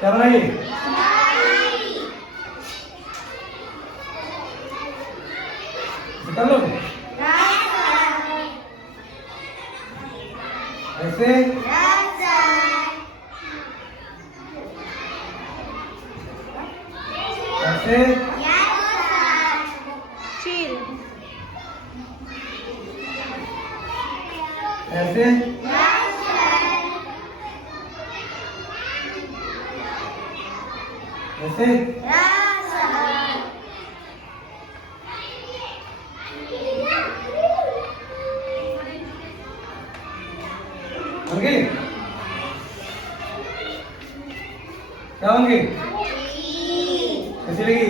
क्या बनाइए? निकाल लो ऐसे ऐसे ऐसे ऐसे होंगे क्या होंगे कैसी लगी?